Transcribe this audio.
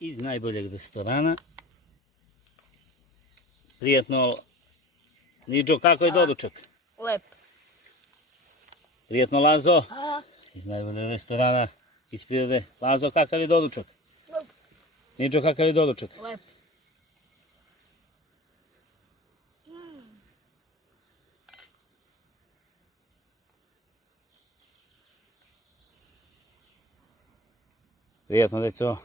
iz najboljeg restorana. Prijetno. Niđo, kako je doručak? Lep. Prijetno, Lazo. A, Iz najboljeg restorana, iz prirode. Lazo, kakav je doručak? lep. Niđo, kakav je doručak? Lep. Prijetno, deco.